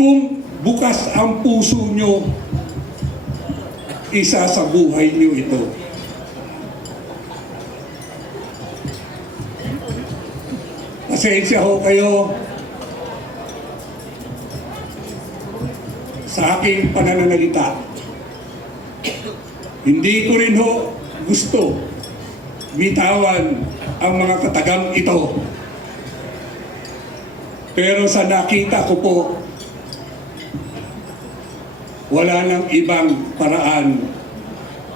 kung bukas ang puso nyo, isa sa buhay nyo ito. Pasensya ho kayo sa aking pananalita. Hindi ko rin ho gusto bitawan ang mga katagang ito. Pero sa nakita ko po, wala nang ibang paraan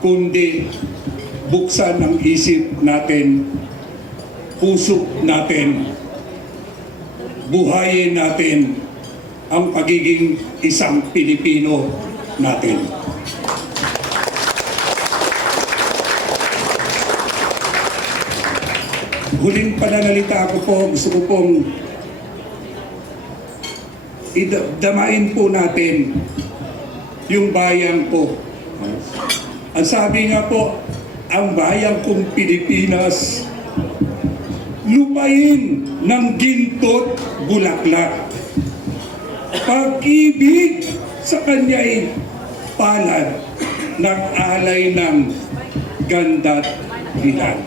kundi buksan ang isip natin, puso natin, buhayin natin ang pagiging isang Pilipino natin. Huling pananalita ko po, gusto ko pong idamain po natin yung bayan ko. Ang sabi nga po, ang bayan kong Pilipinas, lupain ng gintot bulaklak. Pag-ibig sa kanya'y palad ng alay ng ganda't dilag.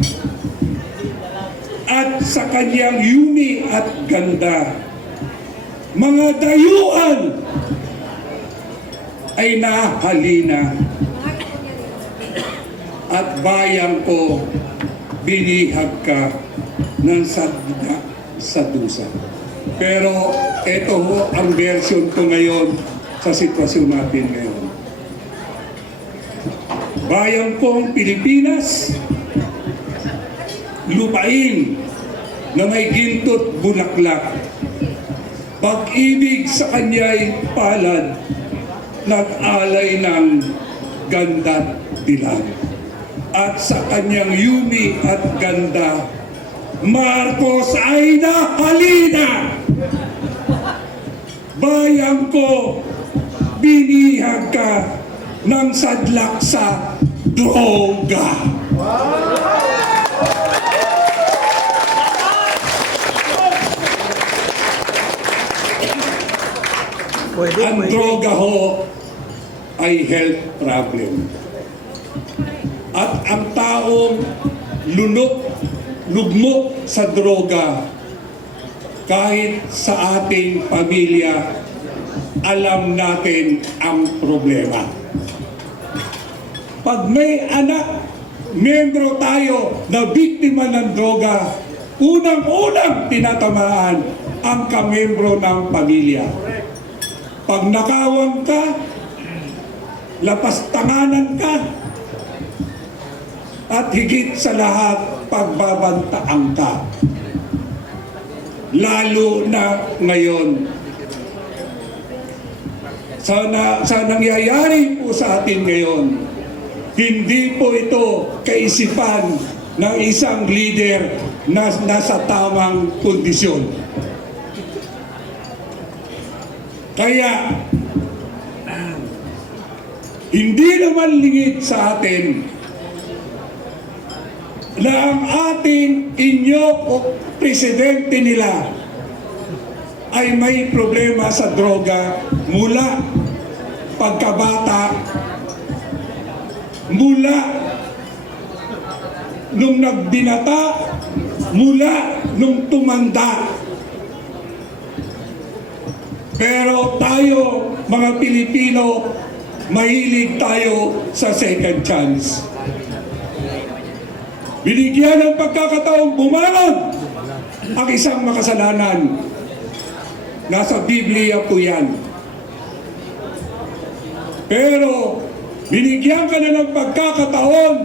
At sa kanyang yumi at ganda, mga dayuan ay nahalina. At bayan ko, binihag ka ng sadya sa dusa. Pero ito ho ang version ko ngayon sa sitwasyon natin ngayon. Bayan kong Pilipinas, lupain na may gintot bulaklak. Pag-ibig sa kanya'y palad, nag-alay ng ganda't dilag. At sa kanyang yumi at ganda, Marcos ay nahalina. Bayan ko, binihag ka ng sadlak sa droga. Ang droga ho ay health problem. At ang taong lugmok sa droga, kahit sa ating pamilya, alam natin ang problema. Pag may anak, membro tayo na biktima ng droga, unang-unang tinatamaan ang kamembro ng pamilya. Pag nakawang ka, lapastanganan ka, at higit sa lahat, pagbabantaan ka. Lalo na ngayon. Sa nangyayari po sa atin ngayon, hindi po ito kaisipan ng isang leader na nasa tamang kondisyon. Kaya, hindi naman lingid sa atin na ang ating inyo o presidente nila ay may problema sa droga mula pagkabata, mula nung nagbinata, mula nung tumanda. Pero tayo, mga Pilipino, mahilig tayo sa second chance. Binigyan ng pagkakataong bumangon ang isang makasalanan. Nasa Biblia po yan. Pero binigyan ka na ng pagkakataon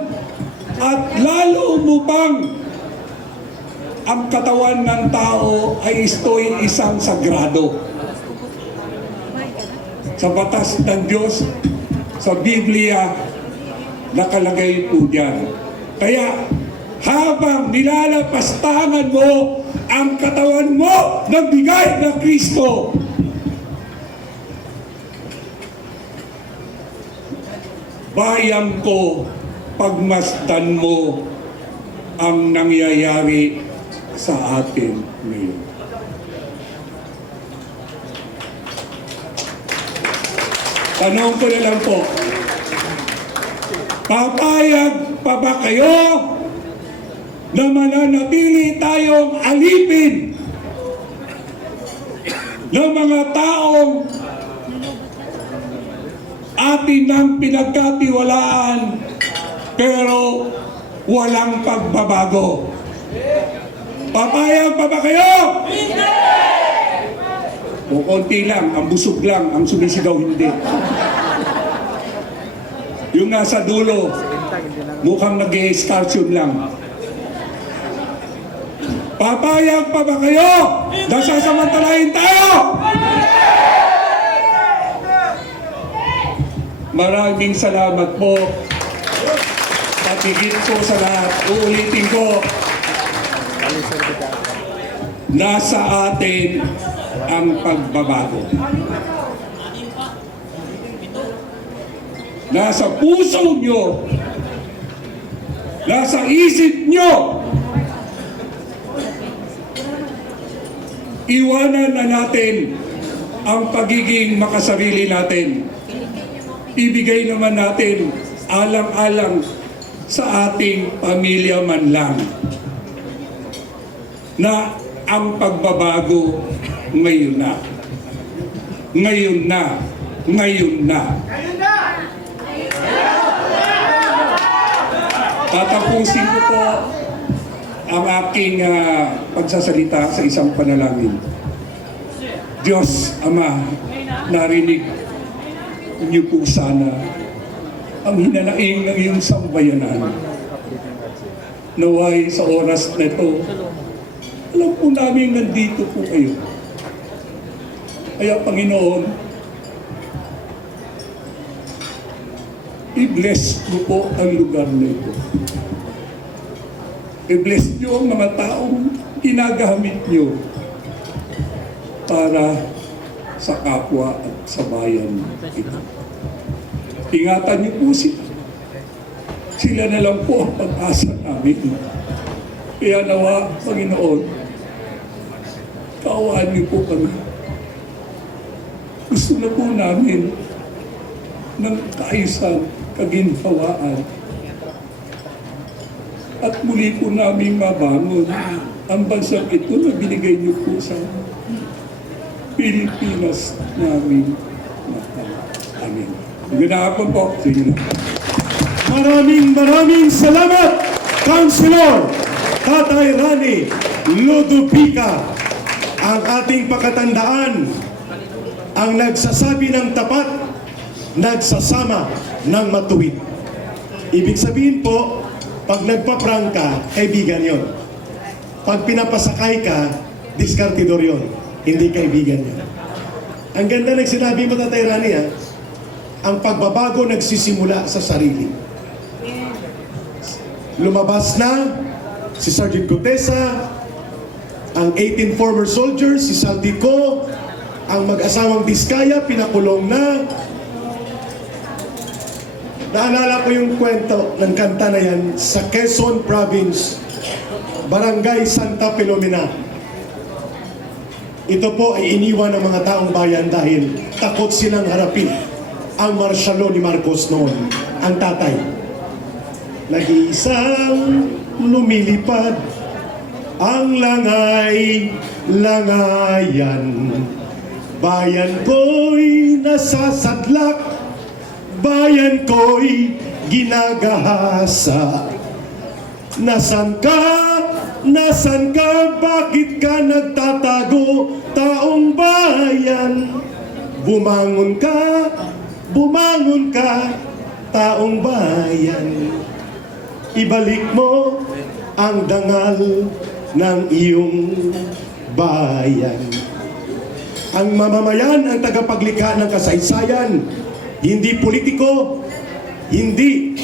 at lalo mo pang ang katawan ng tao ay istoy isang sagrado. Sa batas ng Diyos, sa Biblia, nakalagay po diyan. Kaya habang nilalapastangan mo ang katawan mo ng bigay ng Kristo, bayan ko, pagmasdan mo ang nangyayari sa atin ngayon. Tanong ko na lang po, papayag pa ba kayo na mananatili tayong alipin ng mga taong atin nang pinagkatiwalaan pero walang pagbabago? Papayag pa ba kayo? Hindi! O konti lang, ang busog lang, ang sumisigaw hindi. Yung nasa dulo, mukhang nag-e-excursion lang. Papayag pa ba kayo na sasamantalahin tayo? Maraming salamat po. At higit po sa lahat, uulitin ko, nasa atin ang pagbabago. Nasa puso nyo, nasa isip nyo. Iwanan na natin ang pagiging makasarili natin. Ibigay naman natin alang-alang sa ating pamilya man lang na ang pagbabago ngayon na. Ngayon na. Ngayon na. Tatapusin ko po ang aking pagsasalita sa isang panalangin. Diyos Ama, narinig niyo po sana ang hinanaing ng iyong sambayanan. Naway sa oras na ito, alam po namin nandito po kayo. Kaya Panginoon, i-bless mo po ang lugar na ito. I-bless niyo ang mga taong ginagamit niyo para sa kapwa at sa bayan ito. Ingatan niyo po sila. Sila na lang po ang pag-asa namin. Kaya nawa, Panginoon, kaawaan niyo po kami. Gusto na po namin ng kaayusan, kaginhawaan. At muli po namin mabangon ang bansang ito na binigay niyo po sa Pilipinas namin. Amen. Magandang hapon po. Sige na. Maraming salamat, Councilor Tatay Rani Ludovica. Ang ating pakatandaan, ang nagsasabi ng tapat, nagsasama ng matuwid. Ibig sabihin po, pag nagpa-prank ka, kaibigan yon. Pag pinapasakay ka, diskartidor yon. Hindi kaibigan yon. Ang ganda ng sinabi mo, Tatay Rani, ha? Ang pagbabago nagsisimula sa sarili. Lumabas na si Sergeant Gutesa, ang 18 former soldiers, si Saldico, ang mag-asawang Diskaya, pinakulong na. Naalala ko yung kwento ng kanta na yan sa Quezon Province, Barangay Santa Filomena. Ito po ay iniwan ng mga taong bayan dahil takot silang harapin ang marsyalo ni Marcos noon, ang tatay. Nag-iisang lumilipad ang langay-langayan. Bayan ko'y nasasadlak, bayan ko'y ginagahasa. Nasan ka? Nasan ka? Bakit ka nagtatago? Taong bayan, bumangon ka, taong bayan. Ibalik mo ang dangal ng iyong bayan. Ang mamamayan ang tagapaglikha ng kasaysayan, hindi politiko, hindi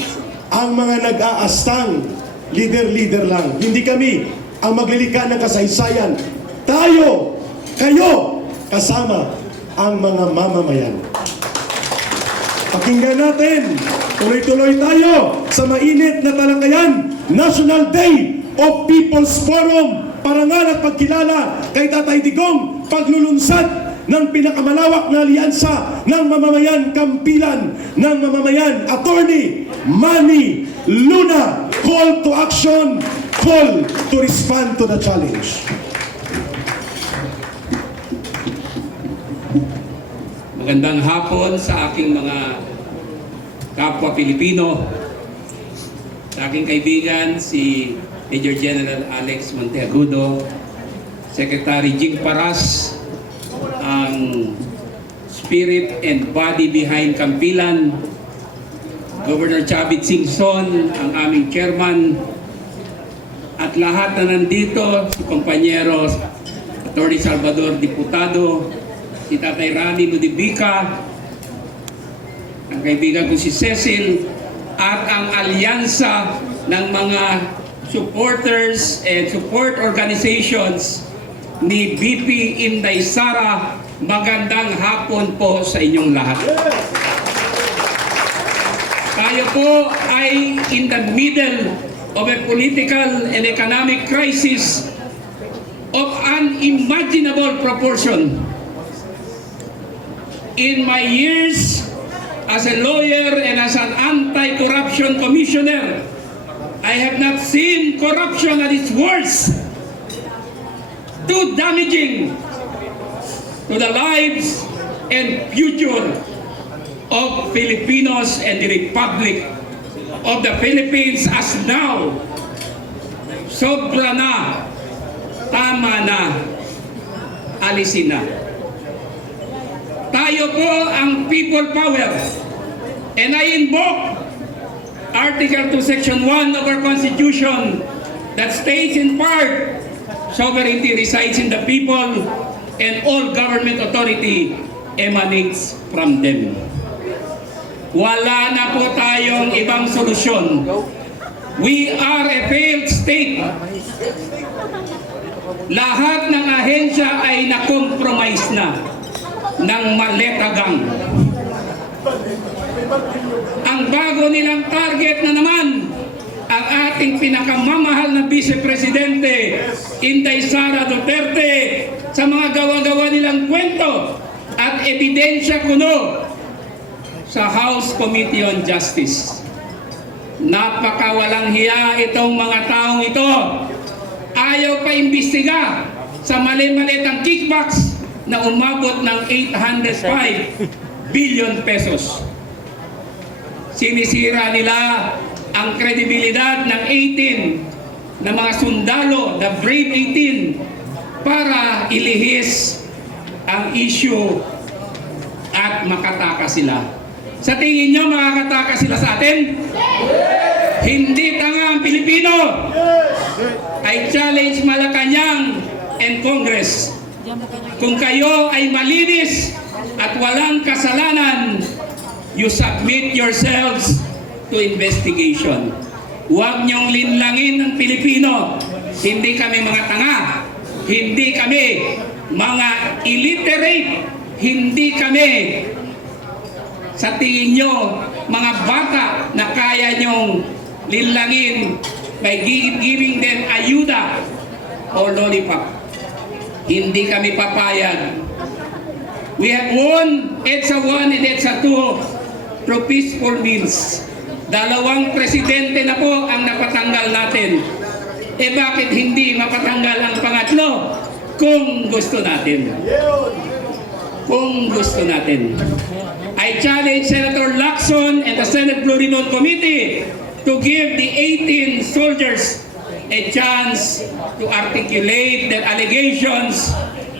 ang mga nag-aastang leader-leader lang. Hindi kami ang maglilikha ng kasaysayan. Tayo, kayo, kasama ang mga mamamayan. Pakinggan natin, tuloy-tuloy tayo sa mainit na talakayan, National Day of People's Forum, parangal at pagkilala kay Tatay Digong, paglulunsad ng pinakamalawak na alyansa ng mamamayan kampilan ng mamamayan, Attorney Manny Luna. Call to action, call to respond to the challenge. Magandang hapon sa aking mga kapwa Pilipino, sa aking kaibigan si Major General Alex Monteagudo, Secretary Jing Paras, ang spirit and body behind Kampilan, Governor Chavit Singson, ang aming chairman, at lahat na nandito, si Kompanyero Atty. Salvador Diputado, si Tatay Rani Ludubica, ang kaibigan ko si Cecil, at ang alyansa ng mga supporters and support organizations ni BP Inday Sara. Magandang hapon po sa inyong lahat. Tayo po ay in the middle of a political and economic crisis of unimaginable proportion. In my years as a lawyer and as an anti-corruption commissioner, I have not seen corruption at its worst, too damaging to the lives and future of Filipinos and the Republic of the Philippines as now. Sobra na, tama na, alisin na. Tayo po ang people power, and I invoke Article 2, Section 1 of our Constitution that states in part, sovereignty resides in the people and all government authority emanates from them. Wala na po tayong ibang solusyon. We are a failed state. Lahat ng ahensya ay na-compromise na ng maletagang. Ang bago nilang target na naman, ang ating pinakamamahal na Vice Presidente, Inday Sara Duterte, sa mga gawa-gawa nilang kwento at ebidensya kuno sa House Committee on Justice. Napakawalang hiya itong mga taong ito. Ayaw pa imbestiga sa mali-malitang kickbacks na umabot ng 805 billion pesos. Sinisira nila ang kredibilidad ng 18 na mga sundalo, the Brave 18, para ilihis ang issue at makatakas sila. Sa tingin nyo, makakatakas sila sa atin? Hindi tanga ang Pilipino. I challenge Malacanang and Congress. Kung kayo ay malinis at walang kasalanan, you submit yourselves to investigation. Huwag niyong linlangin ng Pilipino. Hindi kami mga tanga. Hindi kami mga illiterate. Hindi kami, sa tingin nyo, mga bata na kaya nyong linlangin by giving them ayuda o lollipop. Hindi kami papayag. We have won EDSA 1 and EDSA 2 through peaceful means. 2 presidente na po ang napatanggal natin. Eh bakit hindi mapatanggal ang pangatlo? Kung gusto natin. Kung gusto natin. I challenge Senator Lacson and the Senate Blue Ribbon Committee to give the 18 soldiers a chance to articulate their allegations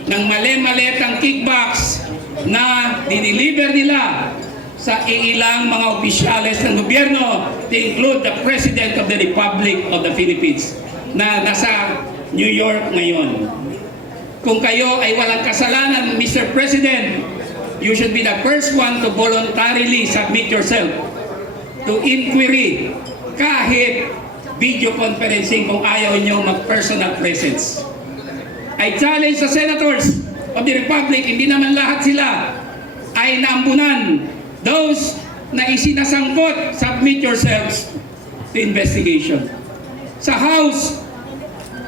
ng mali-malitang kickbacks na diniliver nila sa ilang mga opisyales ng gobyerno, to include the President of the Republic of the Philippines na nasa New York ngayon. Kung kayo ay walang kasalanan, Mr. President, you should be the first one to voluntarily submit yourself to inquiry, kahit video conferencing kung ayaw nyo mag-personal presence. I challenge the senators of the Republic, hindi naman lahat sila ay naambunan. Those na isinasangkot, submit yourselves to investigation. Sa House,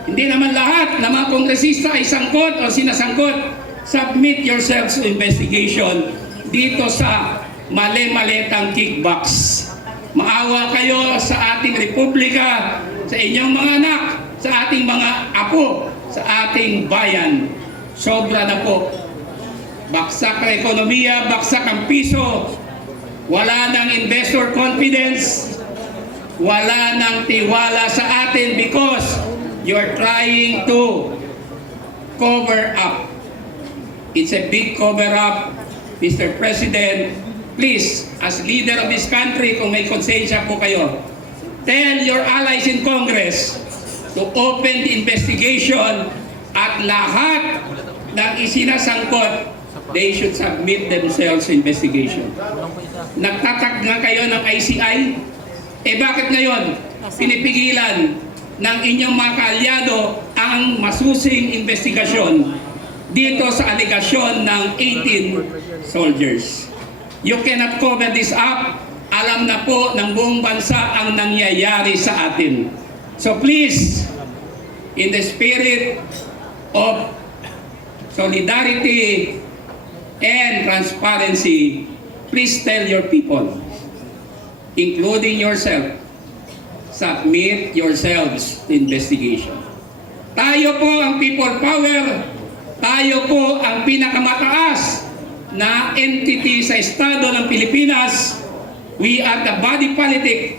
hindi naman lahat na mga kongresista ay sangkot o sinasangkot. submit yourselves to investigation dito sa mali-malitang kickbacks. Maawa kayo sa ating republika, sa inyong mga anak, sa ating mga apo, sa ating bayan. Sobra na po. Baksak ang ekonomiya, baksak ang piso, wala nang investor confidence, wala nang tiwala sa atin because you're trying to cover up. It's a big cover up, Mr. President. Please, as leader of this country, kung may konsensya po kayo, tell your allies in Congress to open the investigation at lahat ng isinasangkot, they should submit themselves to investigation. Nagtatag nga kayo ng ICI? Eh bakit ngayon pinipigilan ng inyong mga kaalyado ang masusing investigasyon dito sa aligasyon ng 18 soldiers? You cannot cover this up. Alam na po ng buong bansa ang nangyayari sa atin. So please, in the spirit of solidarity and transparency, please tell your people, including yourself, submit yourselves to investigation. Tayo po ang people power, tayo po ang pinakamataas na entity sa Estado ng Pilipinas. We are the body politic.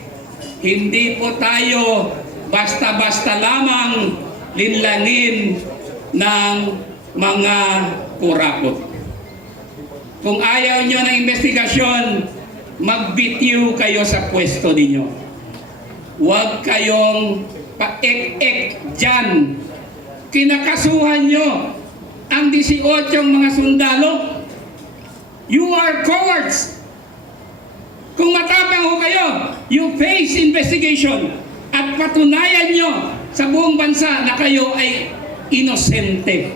Hindi po tayo basta-basta lamang linlangin ng mga kurakot. Kung ayaw nyo ng investigasyon, magbitiw kayo sa pwesto ninyo. Huwag kayong paek-ek dyan. Kinakasuhan nyo ang 18 mga sundalo. You are cowards. Kung matapang ho kayo, you face investigation at patunayan nyo sa buong bansa na kayo ay inosente.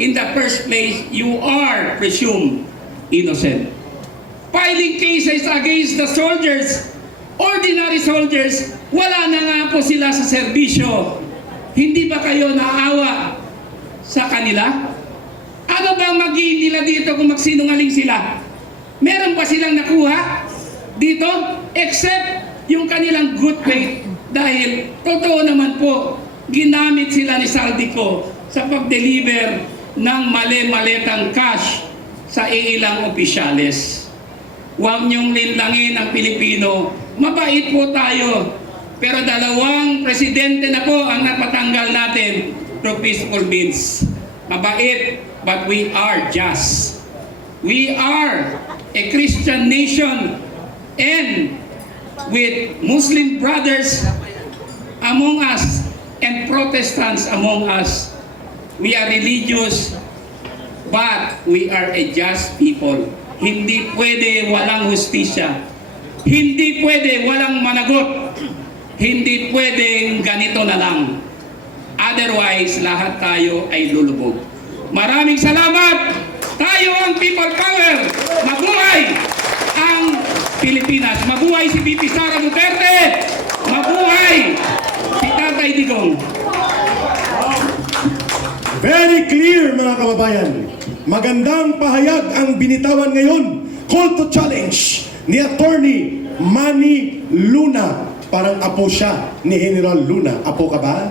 In the first place, you are presumed innocent. Filing cases against the soldiers, ordinary soldiers, wala na nga po sila sa serbisyo. Hindi ba kayo naawa sa kanila? Ano ba magiging nila dito kung magsinungaling sila? Meron ba silang nakuha dito? Except yung kanilang good faith. Dahil totoo naman po, ginamit sila ni Saldico sa pag-deliver ng mali-malitang cash sa ilang opisyales. Huwag niyong linlangin ang Pilipino. Mabait po tayo. Pero 2 presidente na po ang napatanggal natin through peaceful means. Mabait, but we are just. We are a Christian nation, and with Muslim brothers among us and Protestants among us, we are religious, but we are a just people. Hindi pwede walang hustisya. Hindi pwede walang managot. Hindi pwedeng ganito na lang. Otherwise, lahat tayo ay lulubog. Maraming salamat! Tayo ang people power! Mabuhay ang Pilipinas! Mabuhay si VP Sara Duterte! Mabuhay si Tatay Digong! Very clear mga kababayan. Magandang pahayag ang binitawan ngayon. Call to challenge ni Attorney Manny Luna. Parang apo siya ni General Luna. Apo ka ba?